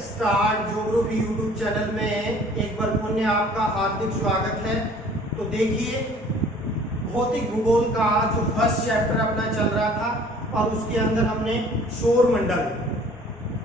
Start geography YouTube channel में एक बार पुनः आपका हार्दिक स्वागत है। तो देखिए, भौतिक भूगोल का जो फर्स्ट चैप्टर अपना चल रहा था और उसके अंदर हमने सौर मंडल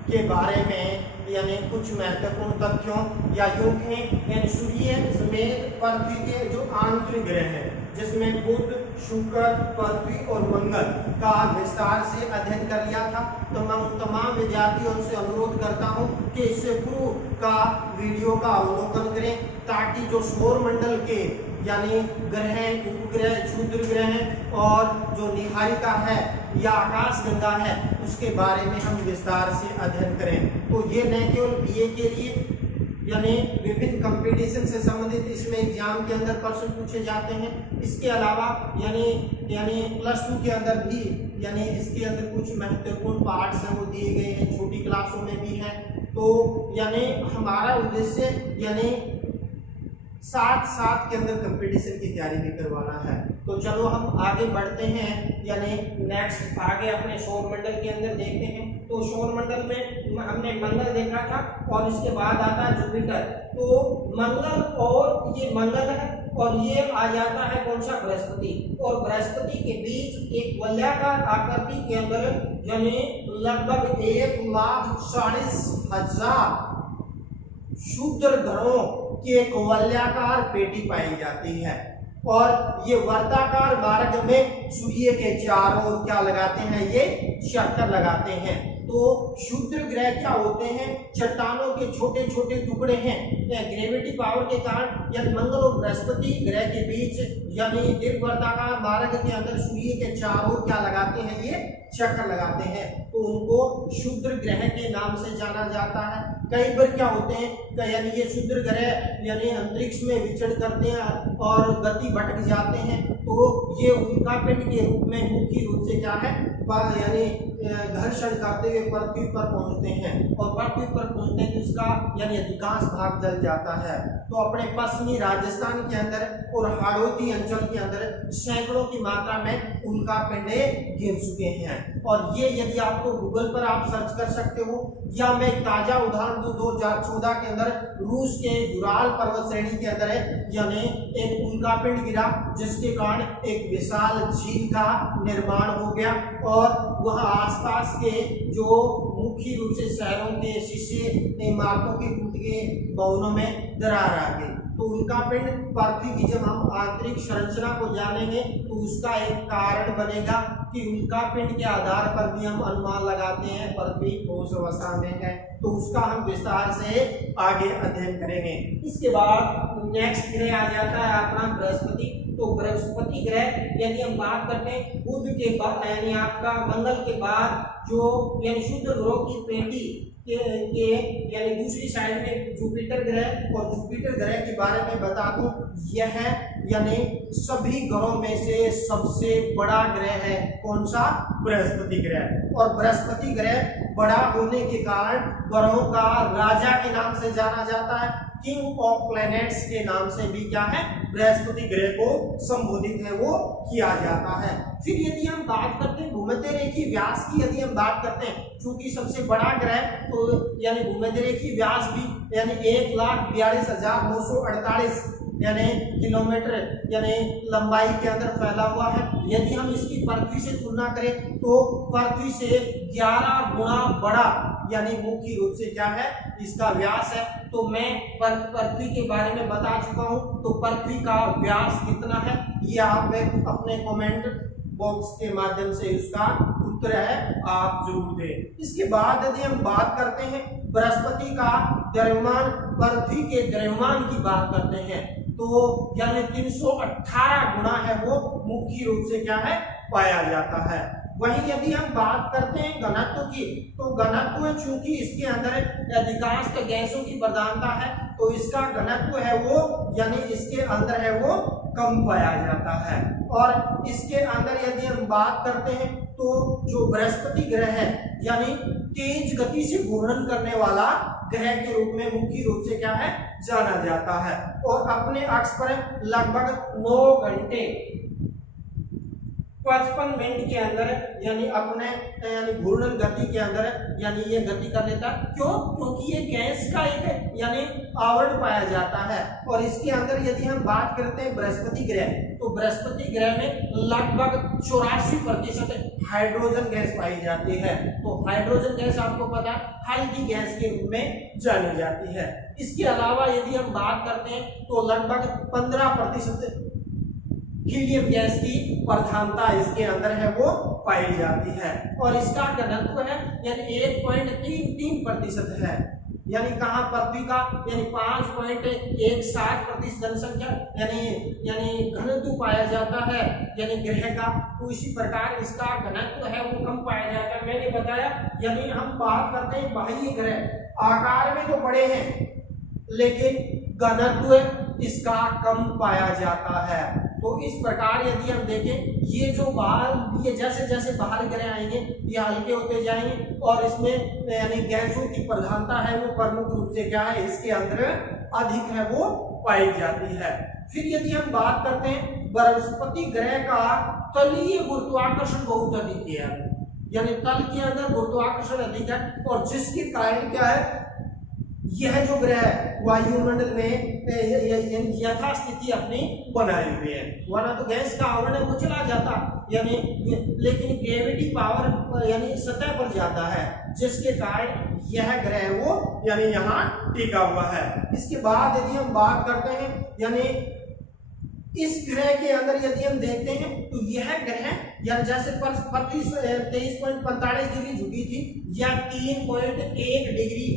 के बारे में यानी कुछ महत्वपूर्ण तथ्यों या यूं कहें यानी सूर्य समेत पृथ्वी के जो आंतरिक ग्रह हैं जिसमें बुध, शुक्र, पृथ्वी और मंगल का विस्तार से अध्ययन कर लिया था। तो मैं उन तमाम विद्यार्थियों से अनुरोध करता हूं कि इससे पूर्व का वीडियो का अवलोकन करें ताकि जो सौर मंडल के यानी ग्रह, उपग्रह, क्षुद्र ग्रह और जो निहारिका है या आकाश गंगा है उसके बारे में हम विस्तार से अध्ययन करें। तो ये न केवल बीए के लिए यानी विभिन्न कंपटीशन से संबंधित इसमें एग्जाम के अंदर प्रश्न पूछे जाते हैं, इसके अलावा यानी प्लस 2 के अंदर भी यानी इसके अंदर कुछ महत्वपूर्ण पार्ट्स हैं वो दिए गए हैं, छोटी क्लासों में भी हैं। तो यानी हमारा उद्देश्य यानी साथ के अंदर कंपटीशन की तैयारी भी करवाना है। तो चलो हम आगे बढ़ते हैं यानी नेक्स्ट आगे अपने सौर मंडल के अंदर देखते हैं। तो सौर मंडल में हमने मंगल देखा था और इसके बाद आता है जुपिटर। तो मंगल और ये मंगल है और ये आ जाता है कौन सा, बृहस्पति। और बृहस्पति के बीच एक वलयाकार आकृति के अंदर यानी लगभग 1,40,000 क्षुद्र ग्रहों की एक वलयाकार पेटी पाई जाती है और ये वर्ताकार मार्ग में सूर्य के चारों ओर क्या लगाते हैं, ये चक्कर लगाते हैं। तो क्षुद्र ग्रह क्या होते हैं, चट्टानों के छोटे छोटे टुकड़े हैं। ग्रेविटी पावर के कारण यानी मंगल और बृहस्पति ग्रह के बीच यानी दीर्घवृत्ताकार मार्ग के अंदर सूर्य के चारों ओर क्या लगाते हैं, ये चक्कर लगाते हैं। तो उनको क्षुद्र ग्रह के नाम से जाना जाता है। कई बार क्या होते हैं यानी ये क्षुद्र ग्रह यानी अंतरिक्ष में विचरण करते हैं और गति भटक जाते हैं। तो ये उल्का पिंड के रूप में मुख्य रूप से क्या है यानी घर्षण करते हुए पृथ्वी पर पहुंचते हैं और पृथ्वी पर पहुंचने की उसका यानी अधिकांश भाग जल जाता है। तो अपने पश्चिमी राजस्थान के अंदर और हाड़ौती अंचल के अंदर सैकड़ों की मात्रा में उल्का पिंडे गिर चुके हैं। और ये यदि आपको गूगल पर आप सर्च कर सकते हो या मैं ताजा उदाहरण दूं 2014 के अंदर रूस के जुराल पर्वत श्रेणी के अंदर है यानी एक उल्का पिंड गिरा जिसके कारण एक विशाल झील का निर्माण हो गया और वह आसपास के जो मुख्य रूप से शहरों के शीशे इमारतों के टूट गए, भवनों में दरार आ गई। तो उल्का पिंड पृथ्वी की जब हम आंतरिक संरचना को जानेंगे तो उसका एक कारण बनेगा कि उल्का पिंड के आधार पर भी हम अनुमान लगाते हैं पृथ्वी ठोस अवस्था में है। तो उसका हम विस्तार से आगे अध्ययन करेंगे। इसके बाद नेक्स्ट ग्रह आ जाता है अपना बृहस्पति। तो बृहस्पति ग्रह यदि हम बात करते हैं बुध के बाद यानी आपका मंगल के बाद जो यानी शुद्ध ग्रहों की पेटी के यानी दूसरी साइड में जुपिटर ग्रह और जुपिटर ग्रह के बारे में बता दूं, यह यानी सभी ग्रहों में से सबसे बड़ा ग्रह है कौन सा, बृहस्पति ग्रह। और बृहस्पति ग्रह बड़ा होने के कारण ग्रहों का राजा के नाम से जाना जाता है, किंग ऑफ प्लैनेट्स के नाम से भी क्या है बृहस्पति ग्रह को संबोधित है वो किया जाता है। फिर यदि हम बात करते हैं भूमध्य रेखीय व्यास की, यदि हम बात करते हैं क्योंकि सबसे बड़ा ग्रह तो यानी भूमध्य रेखीय व्यास भी यानी 1,42,948 यानी किलोमीटर यानी लंबाई के अंदर फैला हुआ है। यदि हम इसकी पृथ्वी से तुलना करें तो पृथ्वी से 11 गुना बड़ा यानी मुख्य रूप से क्या है इसका व्यास है। तो मैं पृथ्वी के बारे में बता चुका हूं। तो पृथ्वी का व्यास कितना है ये आप अपने कमेंट बॉक्स के माध्यम से उसका उत्तर है आप जरूर दें। इसके बाद यदि हम बात करते हैं बृहस्पति का द्रव्यमान, पृथ्वी के द्रव्यमान की बात करते हैं तो यानी 318 गुना है वो मुख्य रूप से क्या है पाया जाता है। वहीं यदि हम बात करते हैं घनत्व की तो घनत्व चूंकि इसके अंदर अधिकांश गैसों की प्रधानता है तो इसका घनत्व है वो यानी इसके अंदर है वो कम पाया जाता है। और इसके अंदर यदि हम बात करते हैं तो जो बृहस्पति ग्रह है यानी तेज गति से घूर्णन करने वाला ग्रह के रूप में मुख्य रूप से क्या है जाना जाता है और अपने अक्ष पर लगभग 9 घंटे 55 मिनट के अंदर यानी अपने यानी घूर्णन गति के अंदर यानी ये गति कर लेता है। क्यों? क्योंकि ये गैस का एक यानी आवरण पाया जाता है। और इसके अंदर यदि हम बात करते हैं बृहस्पति ग्रह, तो बृहस्पति ग्रह में लगभग 84% हाइड्रोजन गैस पाई जाती है। तो हाइड्रोजन गैस आपको पता है हल्की गैस के रूप में जानी जाती है। इसके अलावा यदि हम बात करते हैं तो लगभग 15% हीलियम गैस की प्रधानता इसके अंदर है वो पाई जाती है। और इसका घनत्व है यानी 1.33% है। यानी कहाँ पृथ्वी का यानी 5.17% जनसंख्या यानी घनत्व पाया जाता है यानी ग्रह का। तो इसी प्रकार इसका घनत्व है वो कम पाया जाता है। मैंने बताया यानी हम बात करते हैं बाह्य ग्रह आकार में तो बड़े हैं लेकिन घनत्व इसका कम पाया जाता है। तो इस प्रकार यदि हम देखें ये जैसे जैसे बाहर ग्रह आएंगे ये हल्के होते जाएंगे और इसमें यानी गैसों की प्रधानता है वो प्रमुख रूप से क्या है इसके अंदर अधिक है वो पाई जाती है। फिर यदि हम बात करते हैं बृहस्पति ग्रह का तलीय गुरुत्वाकर्षण बहुत अधिक है यानी तल के अंदर गुरुत्वाकर्षण अधिक है और जिसके कारण क्या है यह जो ग्रह वायुमंडल में यथास्थिति अपनी बनाए हुए है। वरना तो गैस का आवरण है वो चला जाता यानी लेकिन ग्रेविटी पावर यानी सतह पर जाता है जिसके कारण यह ग्रह वो यानी यहाँ टिका हुआ है। इसके बाद यदि हम बात करते हैं यानी इस ग्रह के अंदर यदि हम देखते हैं तो यह ग्रह या जैसे पृथ्वी 23.45 डिग्री झुकी थी या 3.1 डिग्री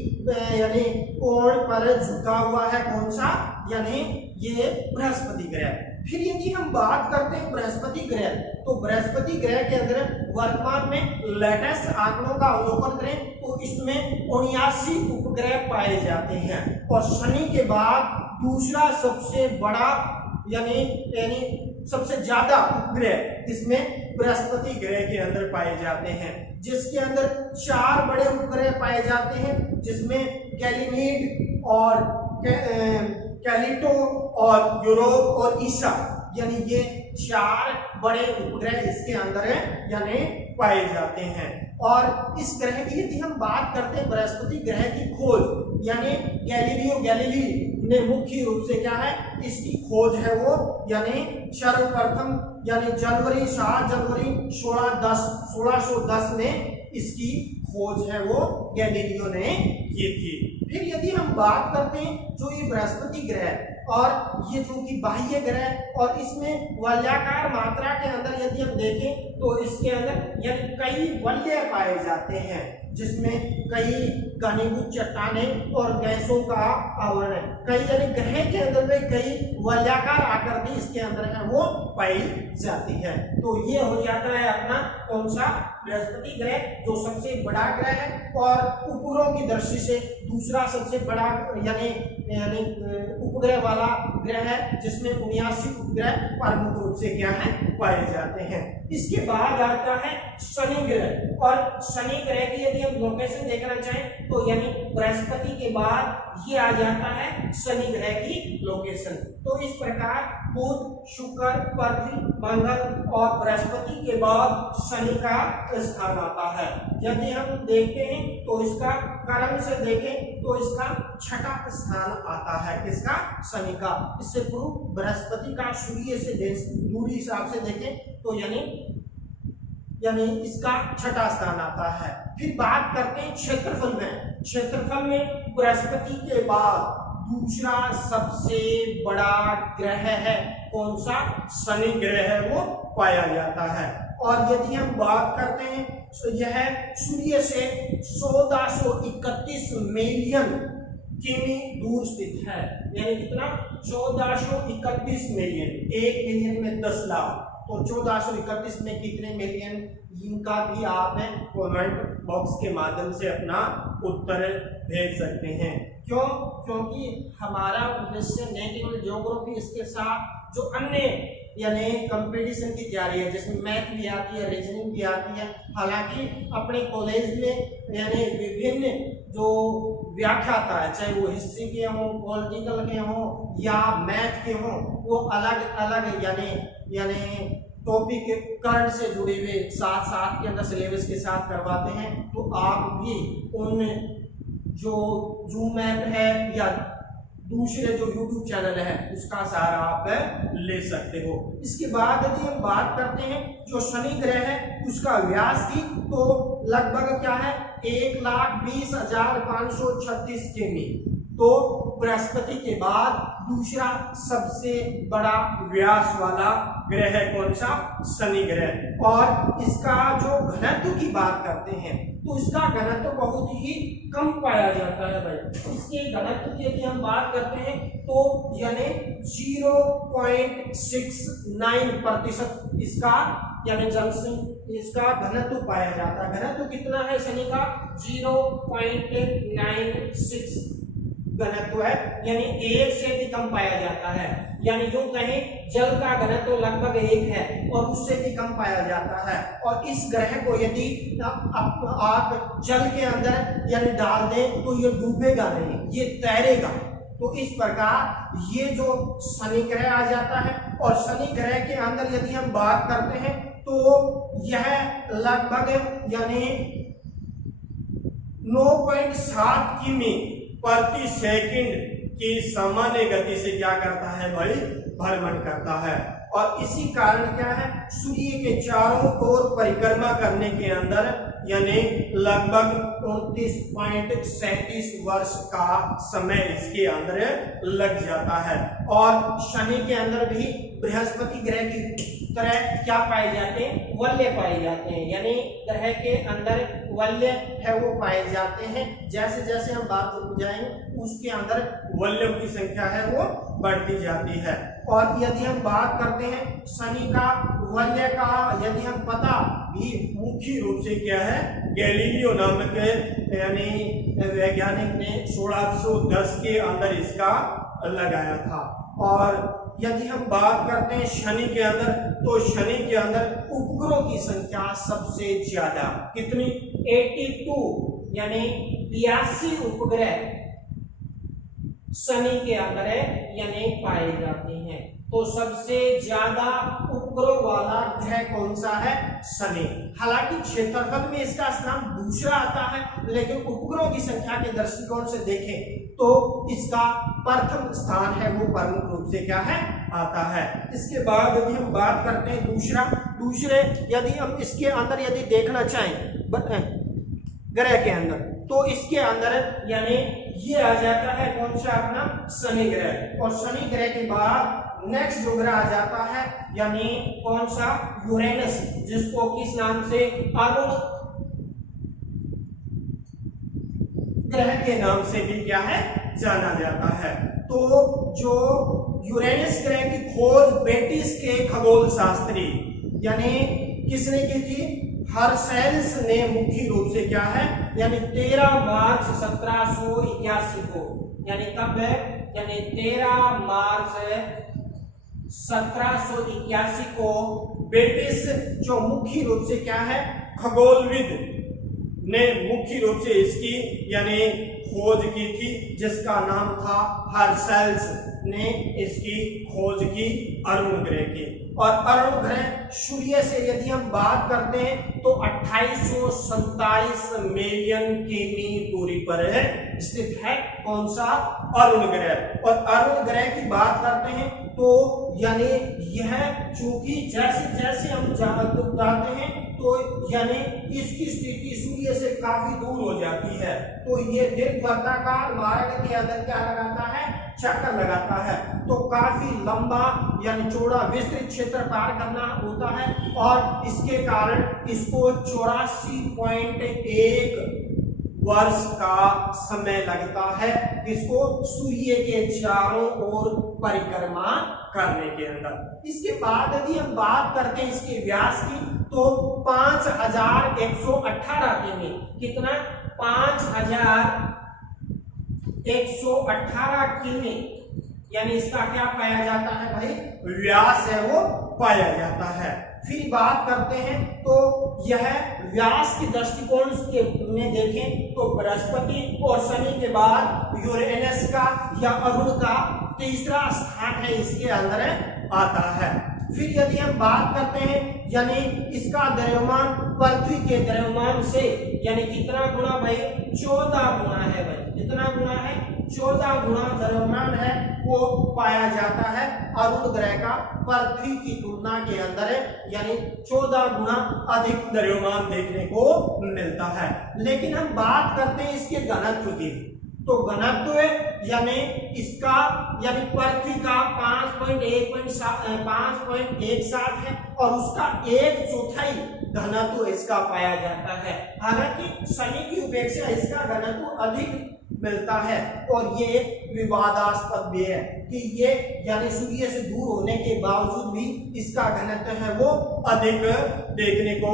यानी कोण पर झुका हुआ है कौन सा यानी ये बृहस्पति ग्रह। फिर यदि हम बात करते हैं बृहस्पति ग्रह तो बृहस्पति ग्रह के अंदर वर्तमान में लेटेस्ट आंकड़ों का अवलोकन करें तो इसमें 79 उपग्रह पाए जाते हैं और शनि के बाद दूसरा सबसे बड़ा यानी सबसे ज्यादा उपग्रह इसमें बृहस्पति ग्रह के अंदर पाए जाते हैं जिसके अंदर 4 बड़े उपग्रह पाए जाते हैं जिसमें गैलीलीड और कैलिटो और यूरोप और ईसा यानी ये 4 बड़े उपग्रह इसके अंदर यानी पाए जाते हैं। और इस ग्रह की यदि हम बात करते हैं बृहस्पति ग्रह की खोज यानी गैलीलियो गैलीली ने मुख्य रूप से क्या है इसकी खोज है वो यानी सर्वप्रथम यानी 7 जनवरी 1610 में इसकी खोज है वो गैलीलियो ने की थी। फिर यदि हम बात करते हैं जो ये बृहस्पति ग्रह और ये जो कि बाह्य ग्रह और इसमें वलयाकार मात्रा के अंदर यदि हम देखें तो इसके अंदर यानी कई वलय पाए जाते हैं जिसमें कई घनीभूत चट्टानें और गैसों का आवरण है। कई यानी ग्रह के अंदर में कई वलयाकार आकृति इसके अंदर है वो पाई जाती है। तो ये हो जाता है अपना कौन सा बृहस्पति ग्रह जो सबसे बड़ा ग्रह है और उपग्रहों की दृष्टि से दूसरा सबसे बड़ा यानी उपग्रह वाला ग्रह है जिसमें 79 उपग्रह प्रमुख रूप से क्या है पाए जाते हैं। इसके बाद आता है शनि ग्रह और शनि ग्रह की यदि हम लोकेशन देखना चाहें तो यानी बृहस्पति के बाद ये आ जाता है शनि ग्रह की लोकेशन। तो इस प्रकार बुध शुक्र पृथ्वी मंगल और बृहस्पति के बाद शनि का स्थान आता है। यदि हम देखते हैं तो इसका क्रम से देखें तो इसका 6ठा स्थान आता है किसका शनि का। इससे पूर्व बृहस्पति का सूर्य से दूरी हिसाब से देखें तो यानी इसका 6ठा स्थान आता है। फिर बात करते हैं क्षेत्रफल में बृहस्पति के बाद दूसरा सबसे बड़ा ग्रह है कौन सा शनि ग्रह है वो पाया जाता है। और यदि हम बात करते हैं तो यह सूर्य से 1431 मिलियन किमी दूर स्थित है यानी कितना 1431 मिलियन। 1 मिलियन में 10 लाख तो 1431 में कितने मिलियन इनका भी आप कमेंट बॉक्स के माध्यम से अपना उत्तर भेज सकते हैं। क्यों? क्योंकि हमारा उद्देश्य न केवल ज्योग्राफी इसके साथ जो अन्य यानी कंपटीशन की तैयारी है जिसमें मैथ भी आती है रीजनिंग भी आती है। हालांकि अपने कॉलेज में यानी विभिन्न जो व्याख्याता है चाहे वो हिस्ट्री के हों पॉलिटिकल के हों या मैथ के हों वो अलग अलग यानी टॉपिक करंट से जुड़े हुए साथ साथ के अंदर सिलेबस के साथ करवाते हैं, तो आप भी उन जो जूम ऐप है या दूसरे जो YouTube चैनल है उसका सहारा आप ले सकते हो। इसके बाद यदि हम बात करते हैं जो शनि ग्रह है उसका व्यास की, तो लगभग क्या है 1,20,536 किमी। तो बृहस्पति के बाद दूसरा सबसे बड़ा व्यास वाला ग्रह है कौन सा? शनि ग्रह। और इसका जो घनत्व की बात करते हैं तो इसका घनत्व बहुत ही कम पाया जाता है भाई। इसके घनत्व की यदि हम बात करते हैं तो यानी 0.69% इसका यानी जनसंख्या इसका घनत्व पाया जाता है। घनत्व कितना है शनि का? 0.96 घनत्व है, यानी 1 से भी कम पाया जाता है। यानी यूं कहें जल का घनत्व लगभग 1 है और उससे भी कम पाया जाता है। और इस ग्रह को यदि आप जल के अंदर यानी डाल दें तो ये डूबेगा नहीं, ये तैरेगा। तो इस प्रकार ये जो शनि ग्रह आ जाता है। और शनि ग्रह के अंदर यदि हम बात करते हैं तो यह लगभग यानी 9.7 किमी प्रति सेकंड की सामान्य गति से क्या करता है भाई? भ्रमण करता है। और इसी कारण क्या है सूर्य के चारों ओर परिक्रमा करने के अंदर यानी लगभग 29.37 वर्ष का समय इसके अंदर लग जाता है। और शनि के अंदर भी बृहस्पति ग्रह की तरह क्या पाए जाते हैं? वल्य पाए जाते हैं, यानी ग्रह के अंदर वल्य है वो पाए जाते हैं। जैसे जैसे हम बात जाएंगे उसके अंदर वल्यों की संख्या है वो बढ़ती जाती है। और यदि हम बात करते हैं शनि का वल्य का, यदि हम पता भी मुख्य रूप से क्या है गैलीलियो नामक यानी वैज्ञानिक ने 1610 के अंदर इसका लगाया था। और यदि हम बात करते हैं शनि के अंदर तो शनि के अंदर उपग्रहों की संख्या सबसे ज्यादा कितनी? 82 यानी 82 उपग्रह शनि के अंदर यानी पाए जाते हैं। तो सबसे ज्यादा उपग्रह वाला ग्रह कौन सा है? शनि। हालांकि क्षेत्रफल में इसका स्थान दूसरा आता है, लेकिन उपग्रहों की संख्या के दृष्टिकोण से देखें तो इसका प्रथम स्थान है वो प्रमुख रूप से क्या है आता है। इसके बाद यदि हम बात करते हैं दूसरे यदि हम इसके अंदर यदि देखना चाहें ग्रह के अंदर तो इसके अंदर यानी ये आ जाता है कौन सा अपना शनि ग्रह। और शनि ग्रह के बाद नेक्स्ट जो ग्रह आ जाता है यानी कौन सा? यूरेनस, जिसको किस नाम से? अरुण ग्रह के नाम से भी क्या है जाना जाता है। तो जो यूरेनस ग्रह की खोज ब्रिटिश के खगोल शास्त्री यानी किसने की थी? हर्शेल्स ने मुख्य रूप से क्या है यानी 13 मार्च 1781 को, यानी कब है? यानी 13 मार्च 1781 को ब्रिटिश जो मुख्य रूप से क्या है खगोलविद ने मुख्य रूप से इसकी यानी खोज की थी, जिसका नाम था हर्शेल्स ने इसकी खोज की अरुण ग्रह की। और अरुण ग्रह सूर्य से यदि हम बात करते हैं तो 2847 मिलियन किमी दूरी पर है स्थित है कौन सा? अरुण ग्रह। और अरुण ग्रह की बात करते हैं तो यानी यह चूंकि जैसे जैसे हम जाते हैं तो यानी इसकी स्थिति सूर्य से काफी दूर हो जाती है, तो ये दीर्घवृत्ताकार मार्ग के अंदर क्या लगाता है? चक्कर लगाता है। तो काफी लंबा यानी चौड़ा विस्तृत क्षेत्र पार करना होता है। और इसके कारण इसको 84.1 वर्ष का समय लगता है इसको सूर्य के चारों ओर परिक्रमा करने के अंदर। इसके बाद यदि हम बात करते हैं इसके व्यास की तो 5118 किमी। कितना? 5118 किमी यानी इसका क्या पाया जाता है भाई? व्यास है वो पाया जाता है। फिर बात करते हैं तो यह व्यास के दृष्टिकोण में देखें तो बृहस्पति और शनि के बाद यूरेनस का या अरुण का तीसरा स्थान है इसके अंदर आता है। फिर यदि हम बात करते हैं यानी इसका द्रव्यमान पृथ्वी के द्रव्यमान से यानी कितना गुना भाई, 14 गुना है भाई, कितना गुना है, 14 गुना द्रव्यमान है वो पाया जाता है अरुण ग्रह का पृथ्वी की तुलना के अंदर, यानी 14 गुना अधिक द्रव्यमान देखने को मिलता है। लेकिन हम बात करते हैं इसके घनत्व की, तो घनत्व यानी इसका यानी पृथ्वी का 5.17 है और उसका 1/4 घनत्व इसका पाया जाता है। हालांकि शनि की अपेक्षा इसका घनत्व अधिक मिलता है और ये एक विवादास्पद भी है कि ये यानी सूर्य से दूर होने के बावजूद भी इसका घनत्व है वो अधिक देखने को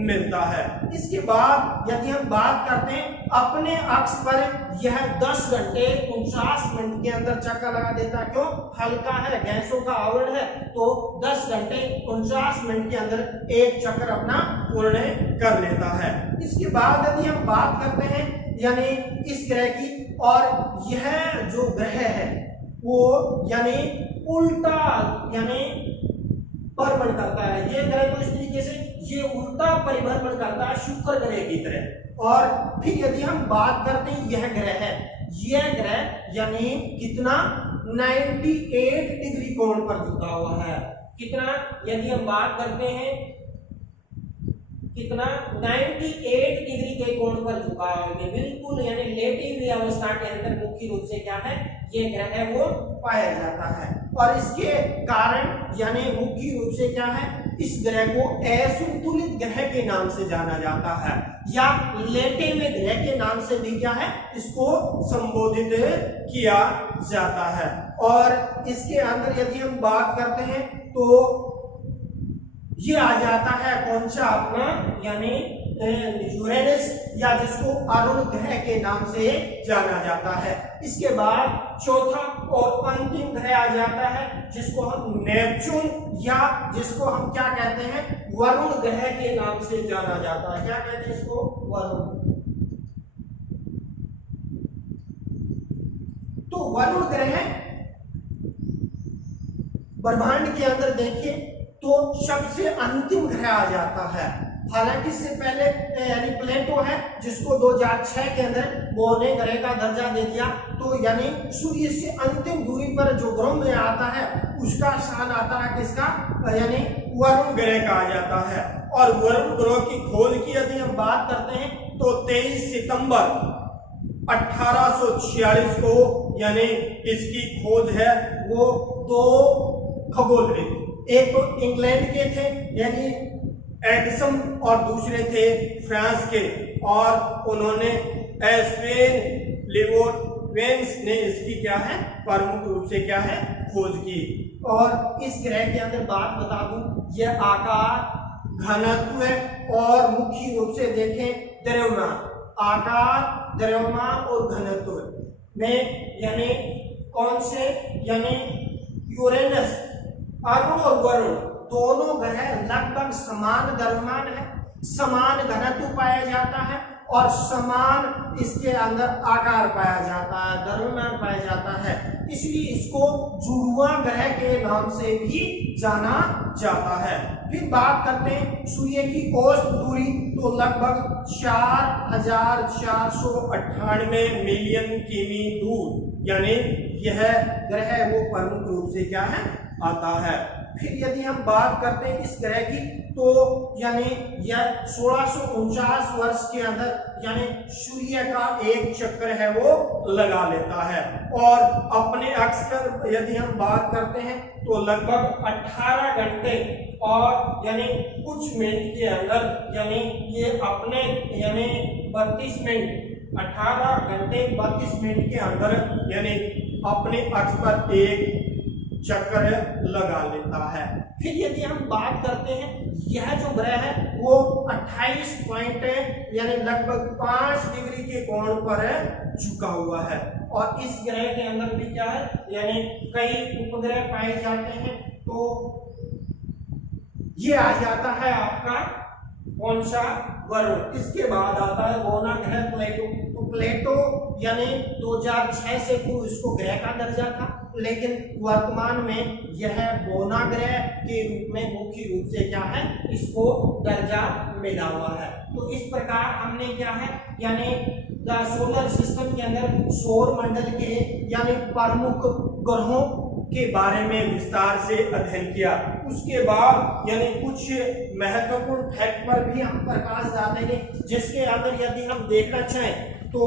मिलता है। इसके बाद यदि हम बात करते हैं अपने अक्ष पर यह 10 घंटे 49 मिनट के अंदर चक्कर लगा देता है। क्यों? हल्का है, गैसों का आवरण है, तो 10 घंटे 49 मिनट के अंदर एक चक्कर अपना पूर्ण कर लेता है। इसके बाद यदि हम बात करते हैं यानी इस ग्रह की, और यह जो ग्रह है वो यानी उल्टा यानी परिभ्रमण करता है। ये ग्रह तो इस तरीके से ये उल्टा परिभ्रमण करता है शुक्र ग्रह की तरह। और फिर यदि हम बात करते हैं यह ग्रह है, यह ग्रह यानी कितना 98 डिग्री कोण पर झुका हुआ है। कितना? यदि हम बात करते हैं कितना 98 डिग्री के कोण पर झुका है, बिल्कुल यानी लेटी हुई अवस्था के अंदर मुख्य रूप से क्या है ये ग्रह है वो पाया जाता है। और इसके कारण यानी मुख्य रूप से क्या है, इस ग्रह को असंतुलित ग्रह के नाम से जाना जाता है या लेटे हुए ग्रह के नाम से भी क्या है इसको संबोधित किया जाता है। और इसके अंदर यदि हम बात करते हैं तो ये आ जाता है कौन सा अपना यानी यूरेनस या जिसको अरुण ग्रह के नाम से जाना जाता है। इसके बाद चौथा और अंतिम ग्रह आ जाता है जिसको हम नेपच्यून या जिसको हम क्या कहते हैं वरुण ग्रह के नाम से जाना जाता है। क्या कहते हैं इसको? वरुण। तो वरुण ग्रह ब्रह्मांड के अंदर देखिए तो सबसे अंतिम ग्रह आ जाता है। हालांकि इससे पहले यानी प्लेटो है जिसको 2006 के अंदर बोने ग्रह का दर्जा दे दिया, तो यानी सूर्य से अंतिम दूरी पर जो ग्रह में आता है उसका स्थान आता है किसका, यानी वरुण ग्रह का आ जाता है। और वरुण ग्रह की खोज की यदि हम बात करते हैं तो 23 सितंबर 1846 को यानी इसकी खोज है वो 2 खगोलविद, एक तो इंग्लैंड के थे यानी एडिसन और दूसरे थे फ्रांस के, और उन्होंने एस्वेन लिवोवेंस ने इसकी क्या है प्रमुख रूप से क्या है खोज की। और इस ग्रह के अंदर बात बता दूं यह आकार घनत्व और मुख्य रूप से देखें द्रव्यमान, आकार द्रव्यमान और घनत्व में यानी कौन से यानी यूरेनस अरुण और वरुण दोनों ग्रह लगभग समान द्रव्यमान है, समान घनत्व पाया जाता है और समान इसके अंदर आकार पाया जाता है, द्रव्यमान पाया जाता है। इसलिए इसको जुड़वा ग्रह के नाम से भी जाना जाता है। फिर बात करते हैं सूर्य की औसत दूरी, तो लगभग 4498 मिलियन किमी दूर यानी यह ग्रह वो प्रमुख रूप से क्या है आता है। फिर यदि हम बात करते हैं इस ग्रह की तो यानी यह 1649 वर्ष के अंदर यानी सूर्य का एक चक्कर है वो लगा लेता है। और अपने अक्ष पर यदि हम बात करते हैं तो लगभग 18 घंटे और यानी कुछ मिनट के अंदर यानी ये अपने यानी 32 मिनट 18 घंटे 32 मिनट के अंदर यानी अपने अक्ष पर एक चक्कर लगा लेता है। फिर यदि हम बात करते हैं यह जो ग्रह है वो 28 पॉइंट यानी लगभग 5 डिग्री के कोण पर झुका हुआ है। और इस ग्रह के अंदर भी क्या है यानी कई उपग्रह पाए जाते हैं, तो ये आ जाता है आपका कौन सा? वरुण। इसके बाद आता है गौना ग्रह प्लेटो। तो प्लेटो यानी 2006 से पूर्व इसको ग्रह का दर्जा था, लेकिन वर्तमान में यह गौना ग्रह के रूप में मुख्य रूप से क्या है, इसको दर्जा मिला हुआ है। तो इस प्रकार हमने क्या है यानी सोलर सिस्टम के अंदर सौर मंडल के यानी प्रमुख ग्रहों के बारे में विस्तार से अध्ययन किया। उसके बाद यानी कुछ महत्वपूर्ण फैक्ट पर भी हम प्रकाश डालेंगे, जिसके अंदर यदि हम देखना चाहें तो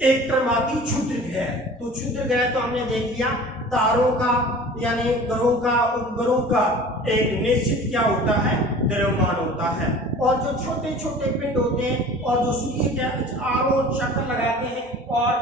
एक क्रमाती क्षुद्र ग्रह। तो क्षुद्र ग्रह तो हमने देख लिया, तारों का यानी ग्रहों का उपग्रहों का एक निश्चित क्या होता है, द्रव्यमान होता है, और जो छोटे छोटे पिंड होते हैं और जो सूर्य के चारों चक्कर लगाते हैं और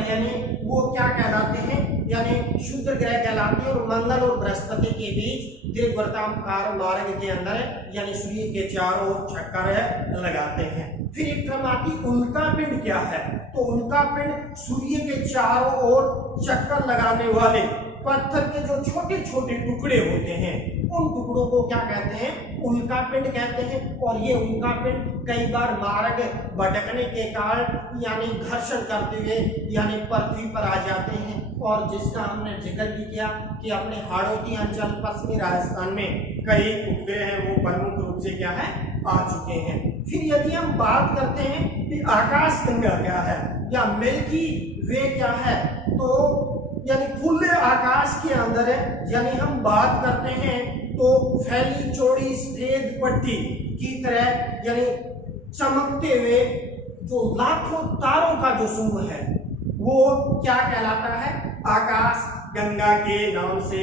यानी वो क्या कहलाते हैं, यानी क्षुद्र ग्रह कहलाते हैं। और मंगल और बृहस्पति के बीच दीर्घवृत्ताकार मार्ग के अंदर यानी सूर्य के चारों चक्कर लगाते हैं। फिर एक क्रमाती उल्का पिंड क्या है, तो उल्का पिंड सूर्य के चारों ओर चक्कर लगाने वाले पत्थर के जो छोटे छोटे टुकड़े होते हैं, उन टुकड़ों को क्या कहते हैं, उल्का पिंड कहते हैं। और ये उल्का पिंड कई बार मार्ग भटकने के कारण यानी घर्षण करते हुए यानी पृथ्वी पर आ जाते हैं, और जिसका हमने जिक्र भी किया कि अपने हाड़ौती अंचल पश्चिमी राजस्थान में कई उपग्रह हैं वो प्रमुख रूप से क्या है, आ चुके हैं। फिर यदि हम बात करते हैं कि आकाश गंगा क्या है या मिल्की वे क्या है, तो यानी खुले आकाश के अंदर है, यानी हम बात करते हैं तो फैली चौड़ी सफेद पट्टी की तरह यानी चमकते हुए जो लाखों तारों का जो समूह है वो क्या कहलाता है, आकाश गंगा के नाम से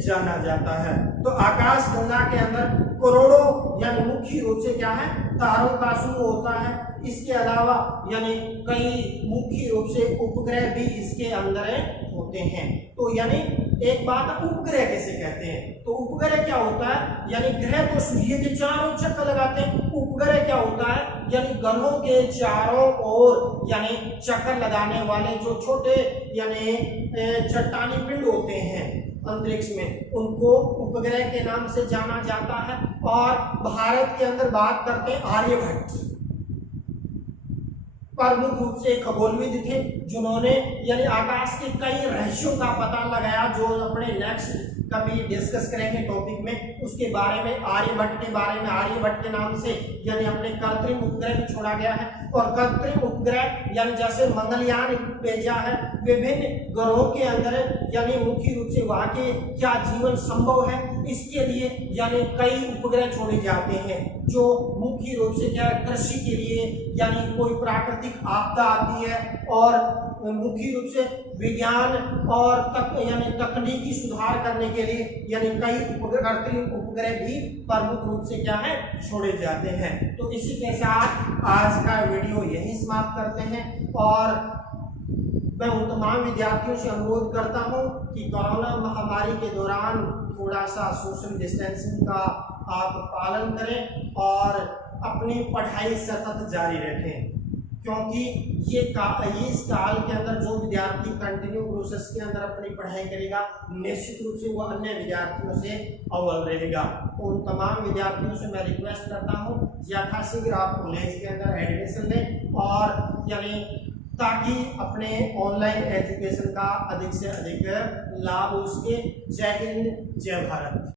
जाना जाता है। तो आकाश गंगा के अंदर करोड़ों यानी मुख्य रूप से क्या है, तारों का समूह होता है। इसके अलावा यानी कई मुख्य रूप से उपग्रह भी इसके अंदर होते हैं। तो यानी एक बात, उपग्रह कैसे कहते हैं, तो उपग्रह क्या होता है, यानी ग्रह तो सूर्य के चारों चक्कर लगाते हैं, उपग्रह क्या होता है, यानी ग्रहों के चारों ओर यानी चक्कर लगाने वाले जो छोटे यानी चट्टानी पिंड होते हैं अंतरिक्ष में, उनको उपग्रह के नाम से जाना जाता है। और भारत के अंदर बात करते हैं आर्यभट्ट, प्रमुख रूप से खगोलविद थे जिन्होंने यानी आकाश के कई रहस्यों का पता लगाया, जो अपने नेक्स्ट कभी डिस्कस करेंगे टॉपिक में। उसके बारे में आर्यभट्ट के बारे में, आर्यभट्ट के नाम से यानी अपने कृत्रिम उपग्रह भी छोड़ा गया है। और कृत्रिम उपग्रह यानी जैसे मंगलयान भेजा है विभिन्न ग्रहों के अंदर यानी मुख्य रूप से वहां के क्या जीवन संभव है, इसके लिए यानी कई उपग्रह छोड़े जाते हैं, जो मुख्य रूप से क्या कृषि के लिए यानी कोई प्राकृतिक आपदा आती है और मुख्य रूप से विज्ञान और यानी तकनीकी सुधार करने के लिए यानी कई कृत्रिम उपग्रह भी प्रमुख रूप से क्या है, छोड़े जाते हैं। तो इसी के साथ आज का वीडियो यही समाप्त करते हैं, और मैं उन तमाम विद्यार्थियों से अनुरोध करता हूं कि कोरोना महामारी के दौरान थोड़ा सा सोशल डिस्टेंसिंग का आप पालन करें और अपनी पढ़ाई सतत जारी रखें, क्योंकि ये इस काल के अंदर जो विद्यार्थी कंटिन्यू प्रोसेस के अंदर अपनी पढ़ाई करेगा निश्चित रूप से वो अन्य विद्यार्थियों से अव्वल रहेगा। तो उन तमाम विद्यार्थियों से मैं रिक्वेस्ट करता हूँ यथाशीघ्र आप कॉलेज के अंदर एडमिशन लें, और यानी ताकि अपने ऑनलाइन एजुकेशन का अधिक से अधिक लाभ उसके। जय हिंद, जय भारत।